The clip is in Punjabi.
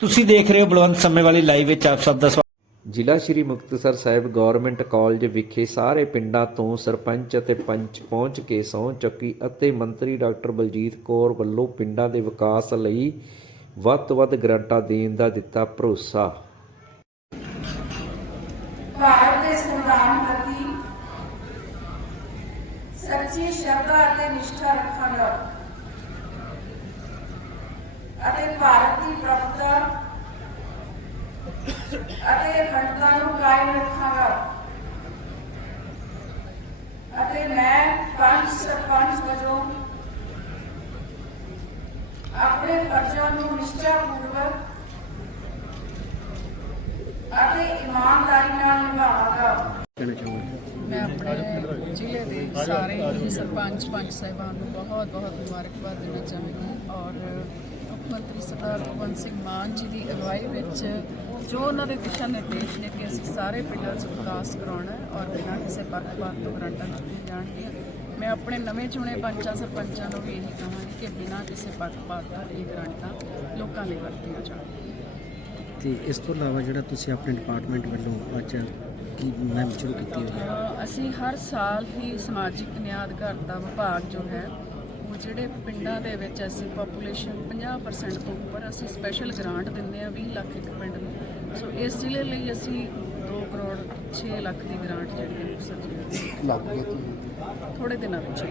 ਤੁਸੀਂ ਦੇਖ ਰਹੇ ਹੋ ਬਲਵੰਤ ਸਮੇਂ ਵਾਲੀ ਲਾਈਵ ਵਿੱਚ ਆਪ ਸਭ ਦਾ ਸਵਾਗਤ। ਜ਼ਿਲ੍ਹਾ ਸ਼੍ਰੀ ਮੁਕਤਸਰ ਸਾਹਿਬ ਗਵਰਨਮੈਂਟ ਕਾਲਜ ਵਿਖੇ ਸਾਰੇ ਪਿੰਡਾਂ ਤੋਂ ਸਰਪੰਚ ਅਤੇ ਪੰਚ ਪਹੁੰਚ ਕੇ ਸਹੁੰ ਚੱਕੀ ਅਤੇ ਮੰਤਰੀ ਡਾਕਟਰ ਬਲਜੀਤ ਕੌਰ ਵੱਲੋਂ ਪਿੰਡਾਂ ਦੇ ਵਿਕਾਸ ਲਈ ਵੱਧ ਤੋਂ ਵੱਧ ਗ੍ਰਾਂਟਾਂ ਦੇਣ ਦਾ ਦਿੱਤਾ ਭਰੋਸਾ। ਭਾਰਤ ਦੇ ਸੰਵਿਧਾਨ ਪ੍ਰਤੀ ਸੱਚੀ ਸ਼ਰਧਾ ਅਤੇ ਨਿਸ਼ਠਾ ਰੱਖਾਂਗਾ। ਅਤੇ ਭਾਰਤ ਦੀ ਪ੍ਰਭੂਤਾ ਅਤੇ ਅਖੰਡਤਾ ਨੂੰ ਕਾਇਮ ਰੱਖਾਂਗਾ। ਅਤੇ ਮੈਂ ਪੰਜ ਸਰਪੰਚ ਵਜੋਂ ਆਪਣੇ ਫਰਜ਼ਾਂ ਨੂੰ ਨਿਸ਼ਠਾਪੂਰਵਕ ਅਤੇ ਇਮਾਨਦਾਰੀ ਨਾਲ ਨਿਭਾਵਾਂਗਾ। ਮੈਂ ਆਪਣੇ ਜ਼ਿਲ੍ਹੇ ਦੇ ਸਾਰੇ ਹੀ ਸਰਪੰਚ, ਪੰਚ ਸਾਹਿਬਾਨ ਨੂੰ ਬਹੁਤ ਬਹੁਤ ਮੁਬਾਰਕਬਾਦ ਦੇਣਾ ਚਾਹਾਂਗੀ। ਔਰ ਮੰਤਰੀ ਸਰਦਾਰ ਭਗਵੰਤ ਸਿੰਘ ਮਾਨ ਜੀ ਦੀ ਅਗਵਾਈ ਵਿੱਚ ਜੋ ਉਹਨਾਂ ਦੇ ਦਿਸ਼ਾ ਨਿਰਦੇਸ਼ ਨੇ ਕਿ ਅਸੀਂ ਸਾਰੇ ਪਿੰਡਾਂ 'ਚ ਵਿਕਾਸ ਕਰਾਉਣਾ ਹੈ ਔਰ ਬਿਨਾਂ ਕਿਸੇ ਪੱਖਪਾਤ ਤੋਂ ਗਰੰਟਾਂ ਦਿੱਤੀਆਂ ਜਾਣਗੀਆਂ। ਮੈਂ ਆਪਣੇ ਨਵੇਂ ਚੁਣੇ ਪੰਚਾਂ ਸਰਪੰਚਾਂ ਨੂੰ ਵੀ ਇਹੀ ਕਹਾਂਗੀ ਕਿ ਬਿਨਾਂ ਕਿਸੇ ਪੱਖਪਾਤ ਤੋਂ ਇਹ ਗਰੰਟਾਂ ਲੋਕਾਂ ਲਈ ਵਰਤੀਆਂ ਜਾਣ। ਤੇ ਇਸ ਤੋਂ ਇਲਾਵਾ ਜਿਹੜਾ ਤੁਸੀਂ ਆਪਣੇ ਡਿਪਾਰਟਮੈਂਟ ਵੱਲੋਂ ਅੱਜ ਕੀ ਮੁਹਿੰਮ ਸ਼ੁਰੂ ਕੀਤੀ ਹੋਈ ਹੈ? ਅਸੀਂ ਹਰ ਸਾਲ ਹੀ ਸਮਾਜਿਕ ਨਿਆਂ ਅਧਿਕਾਰਤਾ ਵਿਭਾਗ ਜੋ ਹੈ ਜਿਹੜੇ ਪਿੰਡਾਂ ਦੇ ਵਿੱਚ ਅਸੀਂ ਪਾਪੂਲੇਸ਼ਨ 50% ਤੋਂ ਉੱਪਰ ਅਸੀਂ ਸਪੈਸ਼ਲ ਗ੍ਰਾਂਟ ਦਿੰਦੇ ਆ 20 ਲੱਖ ਇੱਕ ਪਿੰਡ ਨੂੰ। ਸੋ ਇਸ ਜ਼ਿਲ੍ਹੇ ਲਈ ਅਸੀਂ 2 ਕਰੋੜ 6 ਲੱਖ ਦੀ ਗ੍ਰਾਂਟ ਜਿਹੜੀ ਹੈ ਨੂੰ ਲੱਗ ਗਿਆ ਥੋੜੇ ਦਿਨਾਂ ਵਿੱਚ।